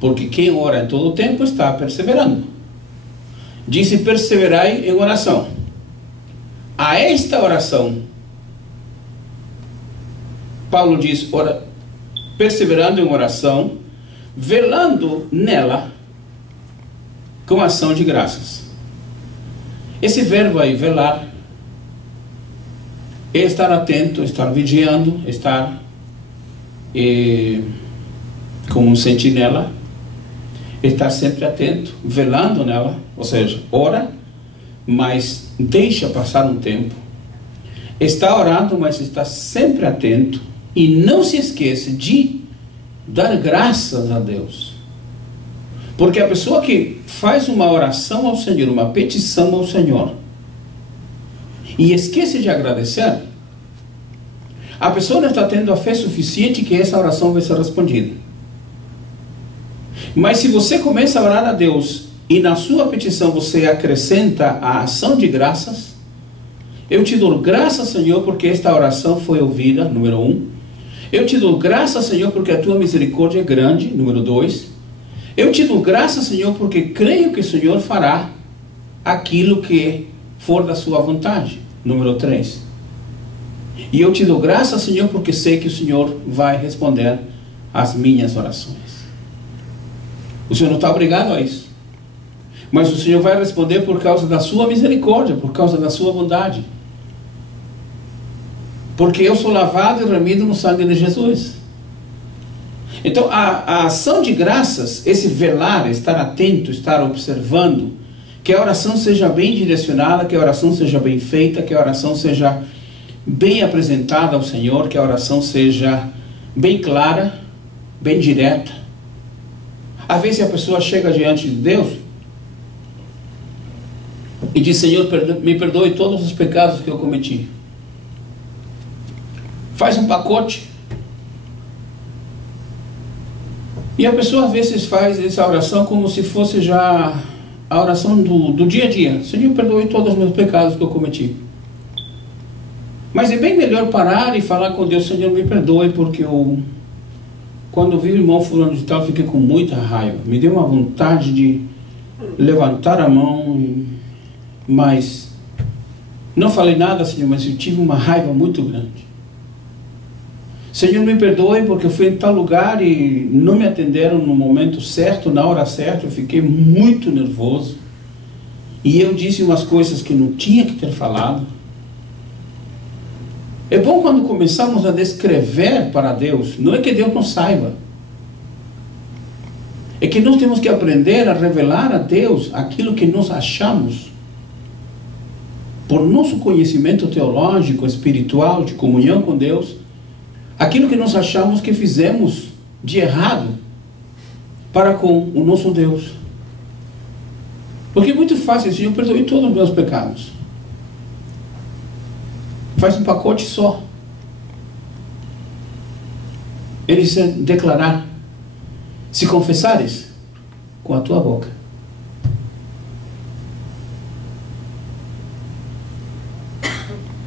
porque quem ora em todo o tempo está perseverando. Disse: perseverai em oração. A esta oração, Paulo diz: perseverando em oração, velando nela com ação de graças. Esse verbo aí, velar, é estar atento, estar vigiando, estar como um sentinela, estar sempre atento, velando nela, ou seja, ora, mas deixa passar um tempo, está orando, mas está sempre atento, e não se esqueça de dar graças a Deus. Porque a pessoa que faz uma oração ao Senhor, uma petição ao Senhor, e esquece de agradecer, a pessoa não está tendo a fé suficiente que essa oração vai ser respondida. Mas se você começa a orar a Deus e na sua petição você acrescenta a ação de graças, eu te dou graças, Senhor, porque esta oração foi ouvida, número 1. Eu te dou graças, Senhor, porque a tua misericórdia é grande, número 2. Eu te dou graças, Senhor, porque creio que o Senhor fará aquilo que for da sua vontade, número 3. E eu te dou graças, Senhor, porque sei que o Senhor vai responder às minhas orações. O Senhor não está obrigado a isso, mas o Senhor vai responder por causa da sua misericórdia, por causa da sua bondade. Porque eu sou lavado e remido no sangue de Jesus. Então a ação de graças, esse velar, estar atento, estar observando, que a oração seja bem direcionada, que a oração seja bem feita, que a oração seja bem apresentada ao Senhor, que a oração seja bem clara, bem direta. Às vezes a pessoa chega diante de Deus e diz: Senhor, me perdoe todos os pecados que eu cometi. Faz um pacote. E a pessoa às vezes faz essa oração como se fosse já a oração do dia a dia. Senhor, perdoe todos os meus pecados que eu cometi. Mas é bem melhor parar e falar com Deus: Senhor, me perdoe, porque quando vi o irmão fulano de tal, fiquei com muita raiva. Me deu uma vontade de levantar a mão, mas não falei nada, Senhor, mas eu tive uma raiva muito grande. Senhor, me perdoe, porque eu fui em tal lugar e não me atenderam no momento certo, na hora certa. Eu fiquei muito nervoso. E eu disse umas coisas que não tinha que ter falado. É bom quando começamos a descrever para Deus, não é que Deus não saiba. É que nós temos que aprender a revelar a Deus aquilo que nós achamos. Por nosso conhecimento teológico, espiritual, de comunhão com Deus, aquilo que nós achamos que fizemos de errado para com o nosso Deus. Porque é muito fácil: Senhor, perdoe todos os meus pecados. Faz um pacote só. Ele se declarar: se confessares com a tua boca.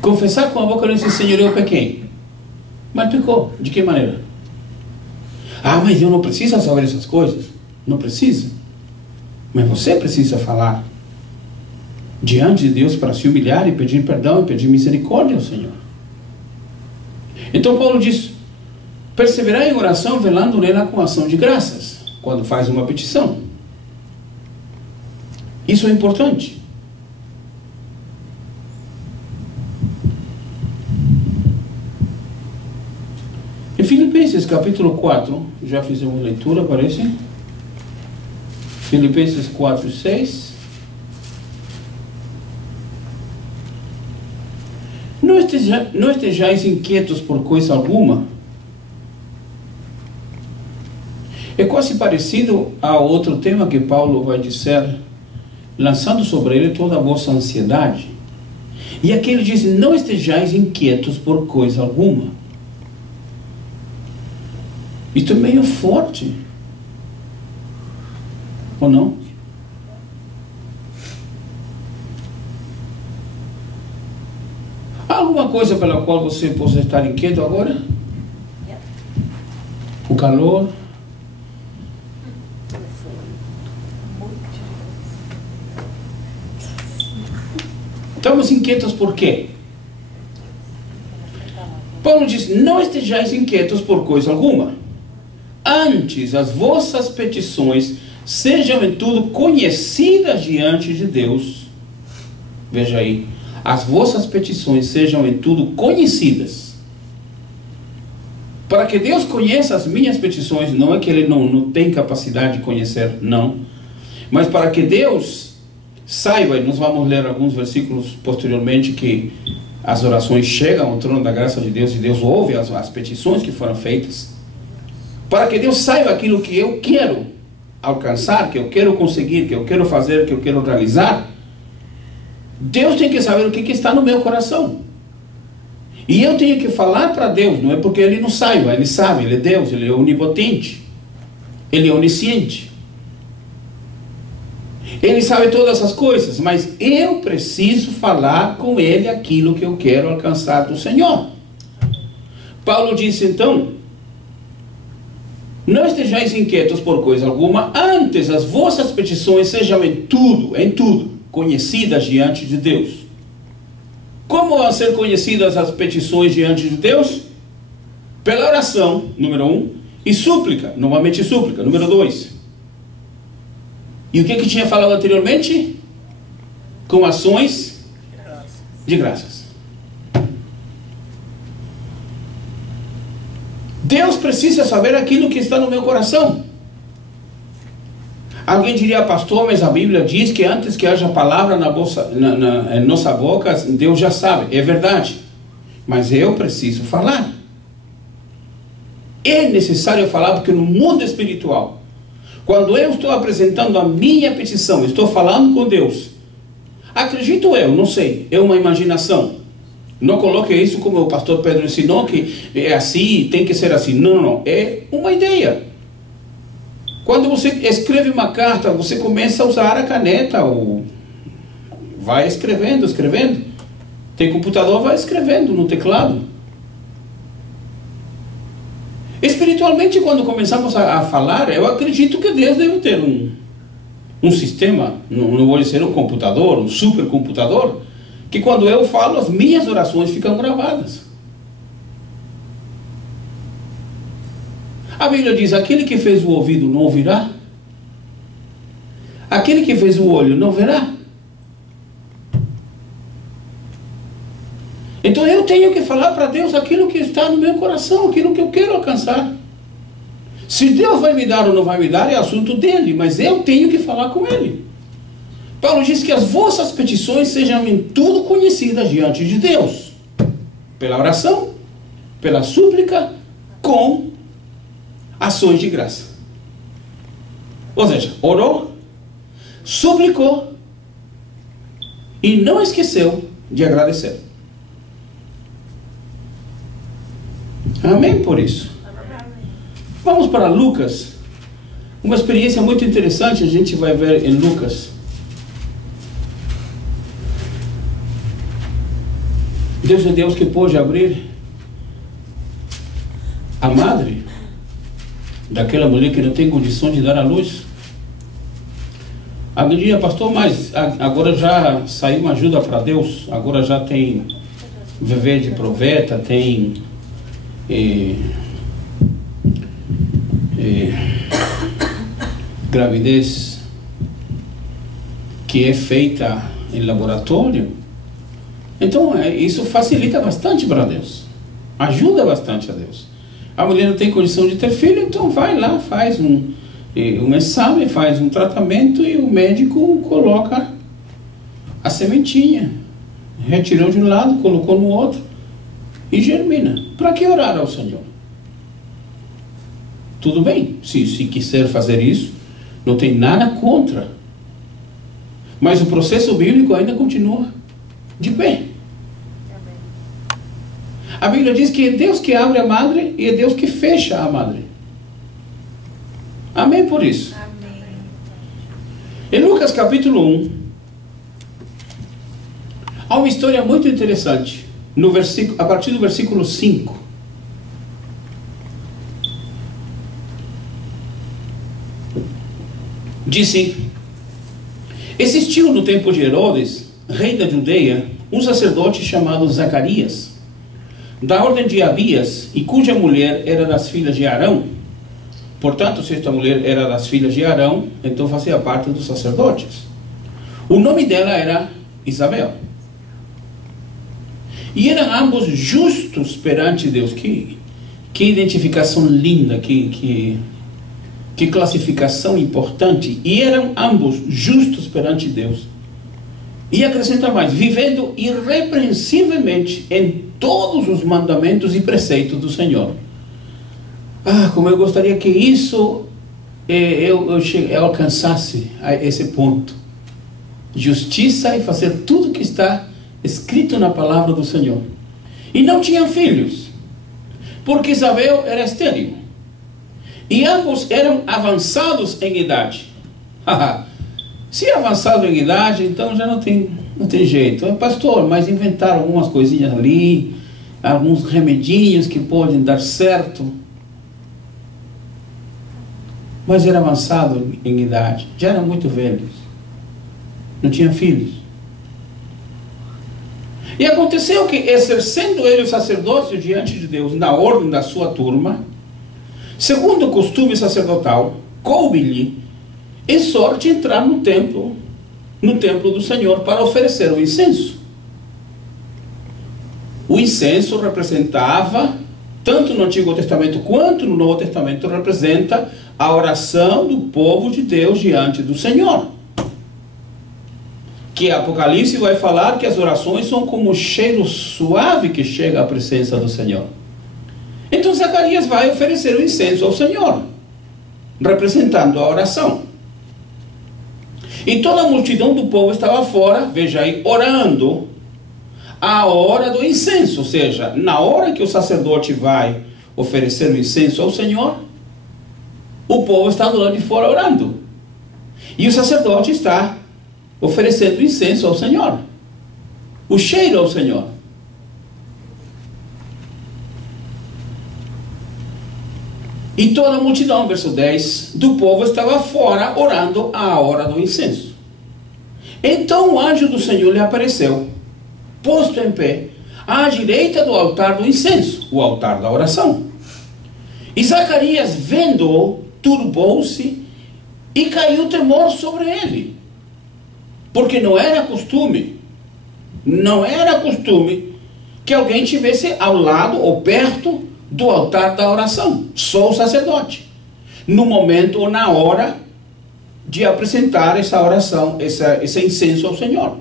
Confessar com a boca não diz: Senhor, eu pequei. Mas pecou. De que maneira? Ah, mas eu não preciso saber essas coisas. Não precisa. Mas você precisa falar diante de Deus para se humilhar e pedir perdão e pedir misericórdia ao Senhor. Então Paulo diz: perseverar em oração, velando nela com ação de graças, quando faz uma petição. Isso é importante. Em Filipenses capítulo 4, já fizemos leitura, parece. Filipenses 4, 6. Não estejais inquietos por coisa alguma. É quase parecido a outro tema que Paulo vai dizer, lançando sobre ele toda a vossa ansiedade. E aqui ele diz: não estejais inquietos por coisa alguma. Isso é meio forte, ou não? Há alguma coisa pela qual você possa estar inquieto agora? O calor? Estamos inquietos por quê? Paulo diz: não estejais inquietos por coisa alguma. Antes, as vossas petições sejam em tudo conhecidas diante de Deus. Veja aí. As vossas petições sejam em tudo conhecidas. Para que Deus conheça as minhas petições, não é que Ele não tem capacidade de conhecer, não. Mas para que Deus saiba, e nós vamos ler alguns versículos posteriormente, que as orações chegam ao trono da graça de Deus, e Deus ouve as petições que foram feitas. Para que Deus saiba aquilo que eu quero alcançar, que eu quero conseguir, que eu quero fazer, que eu quero realizar, Deus tem que saber o que está no meu coração. E eu tenho que falar para Deus, não é porque Ele não saiba, Ele sabe, Ele é Deus, Ele é onipotente, Ele é onisciente. Ele sabe todas as coisas, mas eu preciso falar com Ele aquilo que eu quero alcançar do Senhor. Paulo disse então: não estejais inquietos por coisa alguma, antes as vossas petições sejam em tudo, conhecidas diante de Deus. Como vão ser conhecidas as petições diante de Deus? Pela oração, número 1, e súplica, normalmente súplica, número 2. E o que tinha falado anteriormente? Com ações de graças. Deus precisa saber aquilo que está no meu coração. Alguém diria: pastor, mas a Bíblia diz que antes que haja palavra em nossa boca, Deus já sabe. É verdade. Mas eu preciso falar. É necessário falar, porque no mundo espiritual, quando eu estou apresentando a minha petição, estou falando com Deus, acredito eu, não sei, é uma imaginação. Não coloque isso como o pastor Pedro ensinou, que é assim, tem que ser assim. Não, é uma ideia. Quando você escreve uma carta, você começa a usar a caneta, ou vai escrevendo. Tem computador, vai escrevendo no teclado. Espiritualmente, quando começamos a falar, eu acredito que Deus deve ter um sistema, não vou dizer um computador, um supercomputador, que quando eu falo, as minhas orações ficam gravadas. A Bíblia diz: aquele que fez o ouvido não ouvirá, aquele que fez o olho não verá. Então eu tenho que falar para Deus aquilo que está no meu coração, aquilo que eu quero alcançar. Se Deus vai me dar ou não vai me dar, é assunto dele, mas eu tenho que falar com Ele. Paulo diz que as vossas petições sejam em tudo conhecidas diante de Deus, pela oração, pela súplica, com ações de graça. Ou seja, orou, suplicou e não esqueceu de agradecer. Amém por isso. Vamos para Lucas. Uma experiência muito interessante a gente vai ver em Lucas. Deus é Deus que pôde abrir a madre daquela mulher que não tem condição de dar à luz. Alguém diria: pastor, mas agora já saiu uma ajuda para Deus, agora já tem bebê de proveta, tem gravidez que é feita em laboratório. Então isso facilita bastante para Deus, ajuda bastante a Deus. A mulher não tem condição de ter filho, então vai lá, faz um exame, faz um tratamento e o médico coloca a sementinha, retirou de um lado, colocou no outro e germina. Para que orar ao Senhor? Tudo bem, se quiser fazer isso, não tem nada contra, mas o processo bíblico ainda continua de pé. A Bíblia diz que é Deus que abre a madre e é Deus que fecha a madre. Amém por isso. Amém. Em Lucas capítulo 1, há uma história muito interessante, a partir do versículo 5. Disse: existiu no tempo de Herodes rei da Judeia, um sacerdote chamado Zacarias, da ordem de Abias, e cuja mulher era das filhas de Arão. Portanto, se esta mulher era das filhas de Arão, então fazia parte dos sacerdotes. O nome dela era Isabel. E eram ambos justos perante Deus. Que identificação linda, que classificação importante. E eram ambos justos perante Deus. E acrescenta mais, vivendo irrepreensivelmente em todos os mandamentos e preceitos do Senhor. Ah, como eu gostaria que isso eu alcançasse a esse ponto. Justiça e fazer tudo que está escrito na palavra do Senhor. E não tinham filhos, porque Isabel era estéril. E ambos eram avançados em idade. Se é avançado em idade, então já não tem jeito. Pastor, mas inventaram algumas coisinhas ali, alguns remedinhos que podem dar certo. Mas era avançado em idade, já eram muito velhos, não tinham filhos. E aconteceu que, exercendo ele o sacerdócio diante de Deus, na ordem da sua turma, segundo o costume sacerdotal, coube-lhe em sorte entrar no templo do Senhor para oferecer o incenso. O incenso representava, tanto no Antigo Testamento quanto no Novo Testamento, representa a oração do povo de Deus diante do Senhor. Que Apocalipse vai falar que as orações são como um cheiro suave que chega à presença do Senhor. Então Zacarias vai oferecer o incenso ao Senhor, representando a oração. E toda a multidão do povo estava fora, veja aí, orando a hora do incenso, ou seja, na hora que o sacerdote vai oferecer o incenso ao Senhor, o povo está do lado de fora orando. E o sacerdote está oferecendo incenso ao Senhor, o cheiro ao Senhor. E toda a multidão, verso 10, do povo estava fora orando à hora do incenso. Então o anjo do Senhor lhe apareceu, posto em pé, à direita do altar do incenso, o altar da oração. E Zacarias, vendo-o, turbou-se e caiu temor sobre ele. Porque não era costume que alguém estivesse ao lado ou perto do altar da oração, só o sacerdote, no momento ou na hora de apresentar essa oração, esse incenso ao Senhor.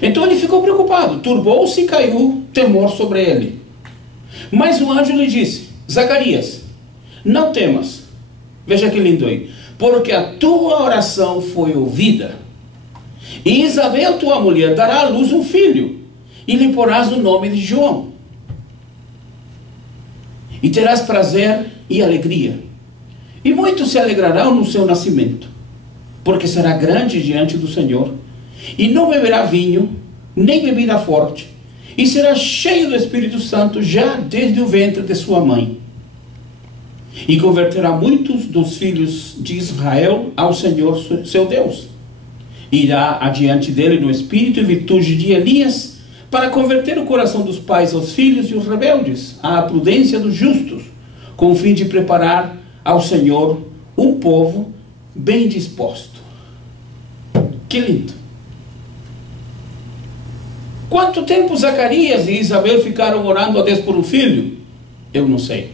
Então ele ficou preocupado, turbou-se e caiu temor sobre ele. Mas o anjo lhe disse: Zacarias, não temas, veja que lindo aí, porque a tua oração foi ouvida, e Isabel, tua mulher, dará à luz um filho, e lhe porás o nome de João. E terás prazer e alegria, e muitos se alegrarão no seu nascimento, porque será grande diante do Senhor, e não beberá vinho, nem bebida forte, e será cheio do Espírito Santo já desde o ventre de sua mãe. E converterá muitos dos filhos de Israel ao Senhor seu Deus. Irá adiante dele no espírito e virtude de Elias, para converter o coração dos pais aos filhos e os rebeldes, à prudência dos justos, com o fim de preparar ao Senhor um povo bem disposto. Que lindo! Quanto tempo Zacarias e Isabel ficaram orando a Deus por um filho? Eu não sei.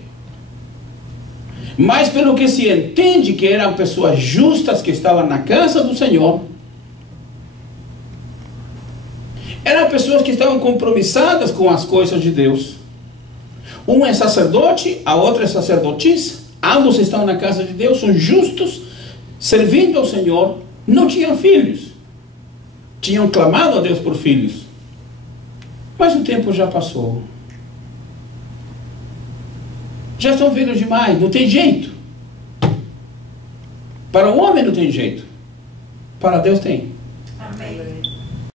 Mas pelo que se entende que eram pessoas justas que estavam na casa do Senhor, eram pessoas que estavam compromissadas com as coisas de Deus. Um é sacerdote, a outra é sacerdotisa, ambos estão na casa de Deus, são justos, servindo ao Senhor, não tinham filhos, tinham clamado a Deus por filhos, mas o tempo já passou, já estão velhos demais, não tem jeito. Para o homem não tem jeito, para Deus tem. Amém.